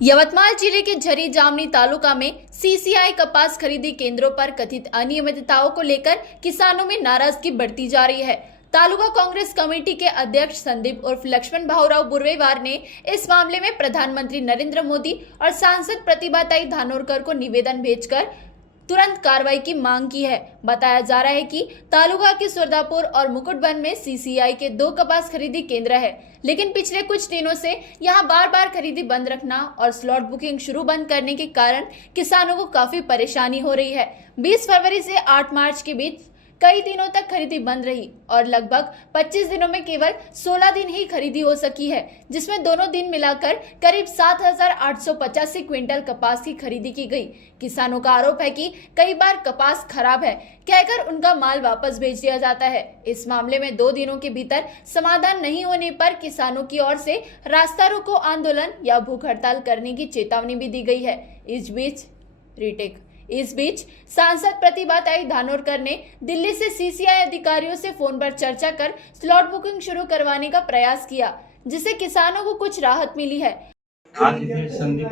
यवतमाल जिले के झरी जामनी तालुका में सीसीआई कपास खरीदी केंद्रों पर कथित अनियमितताओं को लेकर किसानों में नाराजगी बढ़ती जा रही है। तालुका कांग्रेस कमेटी के अध्यक्ष संदीप उर्फ लक्ष्मण भाऊराव बुर्वेवार ने इस मामले में प्रधानमंत्री नरेंद्र मोदी और सांसद प्रतिभाताई धानोरकर को निवेदन भेजकर तुरंत कार्रवाई की मांग की है। बताया जा रहा है कि तालुका के सुरदापुर और मुकुटबन में सीसीआई के 2 कपास खरीदी केंद्र है, लेकिन पिछले कुछ दिनों से यहां बार बार खरीदी बंद रखना और स्लॉट बुकिंग शुरू बंद करने के कारण किसानों को काफी परेशानी हो रही है। 20 फरवरी से 8 मार्च के बीच कई दिनों तक खरीदी बंद रही और लगभग 25 दिनों में केवल 16 दिन ही खरीदी हो सकी है, जिसमें दोनों दिन मिलाकर करीब 7,885 क्विंटल कपास की खरीदी की गई। किसानों का आरोप है कि कई बार कपास खराब है कहकर उनका माल वापस भेज दिया जाता है। इस मामले में 2 दिनों के भीतर समाधान नहीं होने पर किसानों की ओर से रास्ता रोको आंदोलन या भूख हड़ताल करने की चेतावनी भी दी गई है। इस बीच सांसद प्रतिभाताई धानोरकर ने दिल्ली से सीसीआई अधिकारियों से फोन पर चर्चा कर स्लॉट बुकिंग शुरू करवाने का प्रयास किया, जिससे किसानों को कुछ राहत मिली है। आज इथे संदीप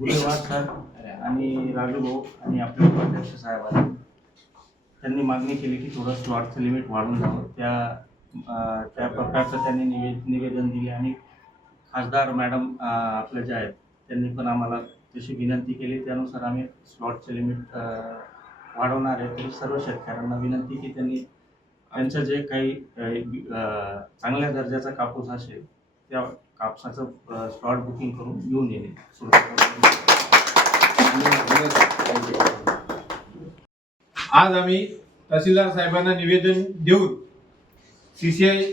गुलेवार सर आणि राजू भाऊ आणि आपले उपाध्यक्ष साहेब त्यांनी मागणी केली की थोडं स्लॉटचं लिमिट वाढवून जावं। त्या प्रकारचं त्यांनी निवेदन दिले आणि खासदार मॅडम आपले जे आहेत त्यांनी पण आम्हाला तशी विनंती केली। त्यानुसार आम्ही स्लॉटचे लिमिट वाढवणार आहे। तरी सर्व शेतकऱ्यांना विनंती की त्यांनी त्यांचं जे काही चांगल्या दर्जाचा कापूस असेल त्या कापसाचं स्लॉट बुकिंग करून घेऊन येणे। आज आम्ही तहसीलदार साहेबांना निवेदन देऊन सीसीआई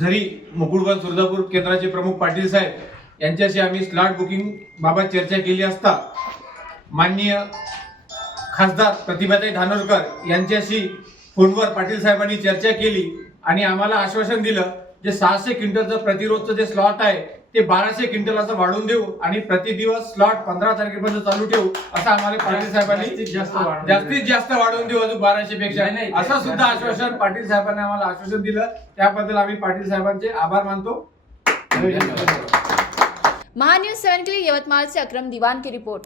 झरी मुकुटबन सुरदापूर केंद्राचे प्रमुख पाटील साहेब यांच्याशी आम्ही स्लॉट बुकिंग बाबत चर्चा केली असता माननीय खासदार प्रतिभाताई धानोरकर यांच्याशी फोनवर पाटील साहेबांनी चर्चा केली आणि आम्हाला आश्वासन दिलं जे 600 क्विंटलचं प्रतिरोधचं जे स्लॉट आहे ते 1200 क्विंटल असं वाढवून देऊ आणि प्रति दिवस स्लॉट 15 तारखेपर्यंत चालू ठेवू असं आम्हाला पाटील साहेबांनी जास्तीत जास्त वाढवून देऊ अजून 1200 पेक्षा असं सुद्धा आश्वासन पाटील साहेबांनी आम्हाला आश्वासन दिलं। त्याबद्दल आम्ही पाटील साहेबांचे आभार मानतो। महान्यूज 7 के लिए यवतमाल से अकरम दीवान की रिपोर्ट।